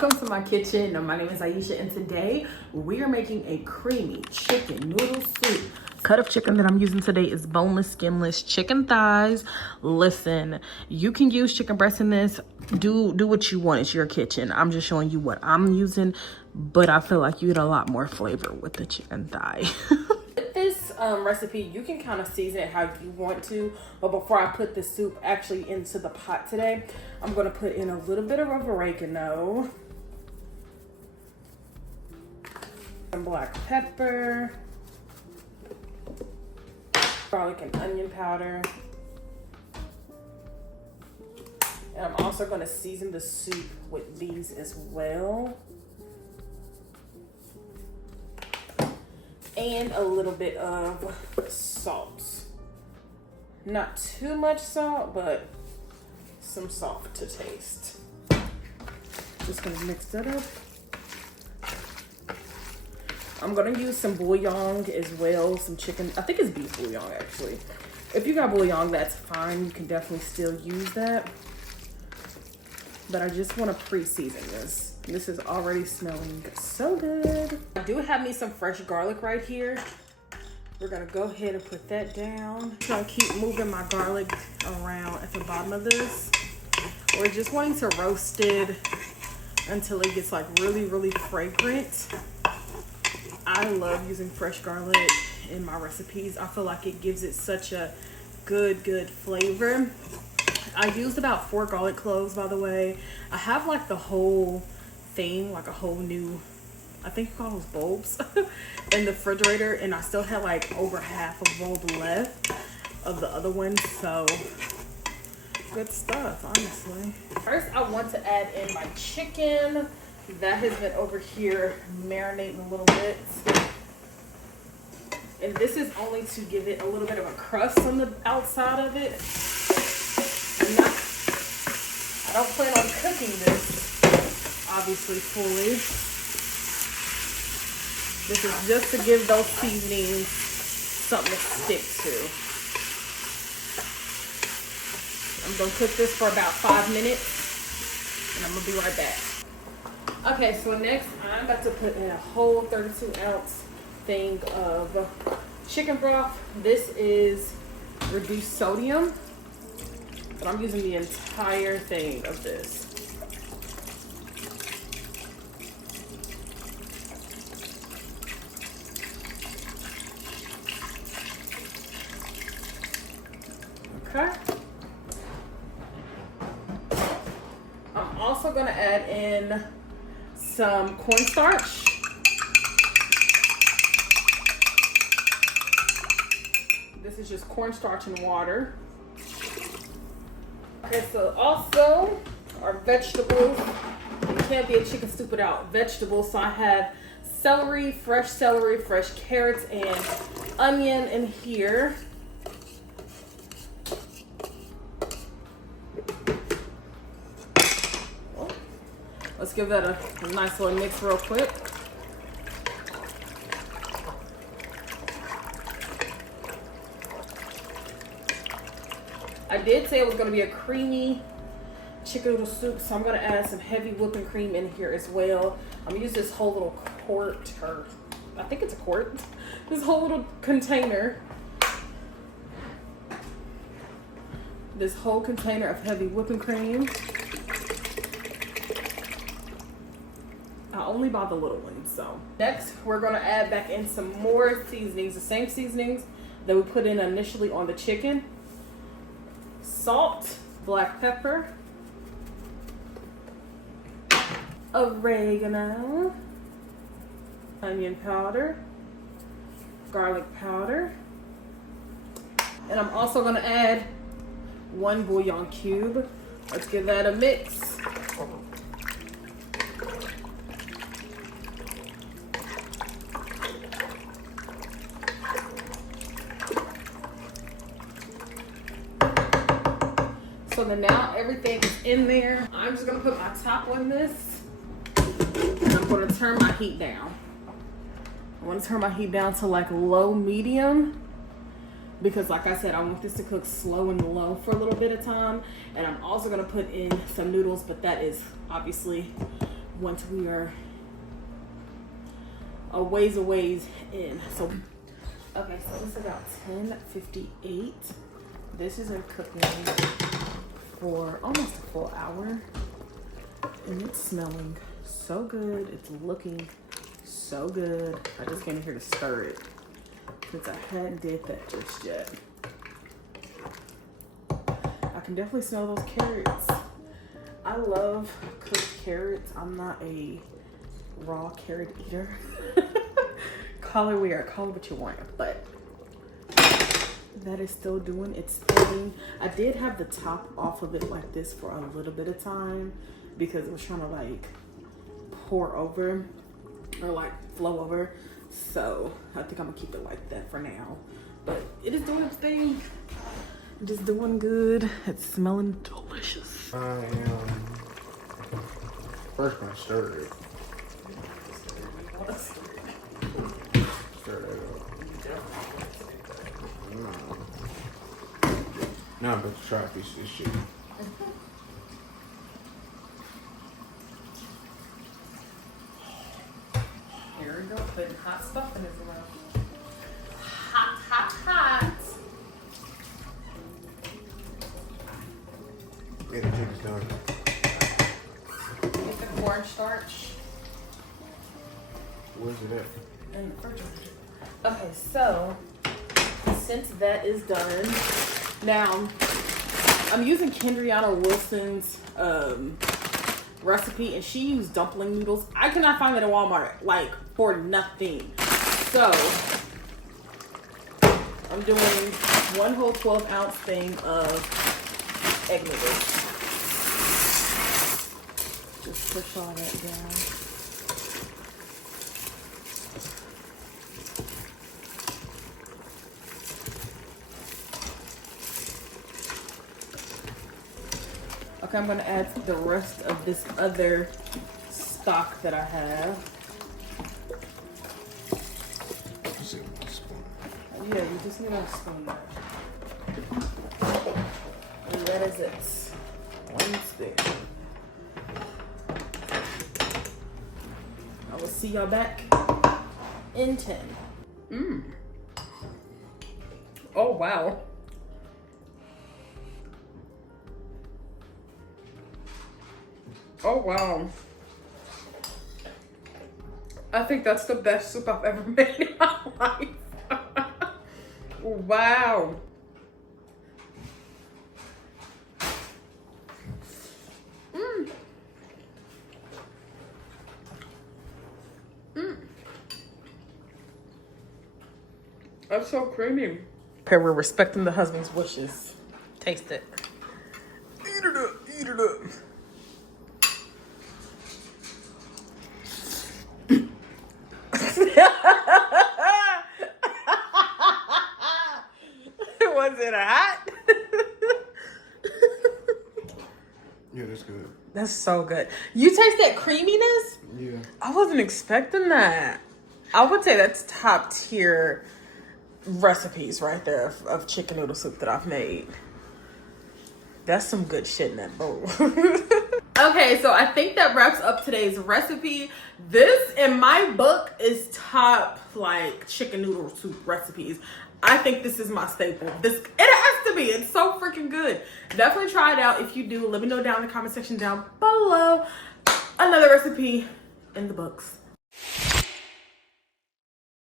Welcome to my kitchen. My name is Aisha and today we are making a creamy chicken noodle soup. Cut of chicken that I'm using today is boneless, skinless chicken thighs. Listen, you can use chicken breast in this. Do what you want. It's your kitchen. I'm just showing you what I'm using, but I feel like you get a lot more flavor with the chicken thigh. With this recipe, you can kind of season it how you want to, but before I put the soup actually into the pot today, I'm going to put in a little bit of oregano, some black pepper, garlic and onion powder, and I'm also going to season the soup with these as well. And a little bit of salt. Not too much salt, but some salt to taste. Just gonna mix that up. I'm gonna use some bouillon as well, some chicken. I think it's beef bouillon actually. If you got bouillon, that's fine. You can definitely still use that. But I just wanna pre-season this. This is already smelling so good. I do have me some fresh garlic right here. We're gonna go ahead and put that down. I'm gonna keep moving my garlic around at the bottom of this. We're just wanting to roast it until it gets like really, really fragrant. I love using fresh garlic in my recipes. I feel like it gives it such a good flavor. I used about 4 garlic cloves, by the way. I have like the whole thing, like a whole new, I think you call those bulbs, in the refrigerator, and I still had like over half a bulb left of the other one, so good stuff, honestly. First, I want to add in my chicken. That has been over here marinating a little bit. And this is only to give it a little bit of a crust on the outside of it. I don't plan on cooking this, obviously, fully. This is just to give those seasonings something to stick to. I'm gonna cook this for about 5 minutes, and I'm gonna be right back. Okay, so next I'm about to put in a whole 32-ounce thing of chicken broth. This is reduced sodium, but I'm using the entire thing of this. Okay. I'm also gonna add in some cornstarch. This is just cornstarch and water. Okay, so also our vegetables. You can't be a chicken soup without vegetables. So I have celery, fresh carrots, and onion in here. Let's give that a nice little mix real quick. I did say it was going to be a creamy chicken noodle soup, so I'm going to add some heavy whipping cream in here as well. I'm going to use this whole little quart, or I think it's a quart, this whole little container. This whole container of heavy whipping cream. I only buy the little ones, so. Next, we're going to add back in some more seasonings, the same seasonings that we put in initially on the chicken. Salt, black pepper, oregano, onion powder, garlic powder, and I'm also going to add 1 bouillon cube. Let's give that a mix. So then now everything is in there. I'm just gonna put my top on this, and I'm gonna turn my heat down. I want to turn my heat down to like low medium, because like I said, I want this to cook slow and low for a little bit of time. And I'm also gonna put in some noodles, but that is obviously once we are a ways in. So okay, so it's about 10:58. This has been cooking for almost a full hour, and it's smelling so good. It's looking so good. I just came in here to stir it since I hadn't did that just yet. I can definitely smell those carrots. I love cooked carrots. I'm not a raw carrot eater. Call it weird, call it what you want, but that is still doing its thing. I did have the top off of it like this for a little bit of time because it was trying to like pour over or like flow over. So I think I'm gonna keep it like that for now. But it is doing its thing. Just doing good. It's smelling delicious. I am first gonna stir it. Stir that up. Now I'm about to try a piece of this shit. Here we go, putting hot stuff in his mouth. Hot, hot, hot. Yeah, the chicken's done. Get the cornstarch Where's it at? in the refrigerator. Okay, so since that is done, now I'm using Kendriana Wilson's recipe, and she used dumpling noodles. I cannot find that at Walmart, like for nothing. So I'm doing one whole 12-ounce thing of egg noodles. Just push all that down. Okay, I'm gonna add the rest of this other stock that I have. Let's see what this spoon. Yeah, you just need a spoon. And that is it. One spoon. I will see y'all back in 10. Oh, wow. Oh, wow. I think that's the best soup I've ever made in my life. Wow. That's so creamy. Okay, we're respecting the husband's wishes. Taste it. Eat it up, eat it up. Was it hot? Yeah, that's good. That's so good. You taste that creaminess? Yeah. I wasn't expecting that. I would say that's top tier recipes right there of chicken noodle soup that I've made. That's some good shit in that bowl. Okay, so I think that wraps up today's recipe. This, in my book, is top like chicken noodle soup recipes. I think this is my staple. It has to be. It's so freaking good. Definitely try it out. If you do, let me know down in the comment section down below. Another recipe in the books.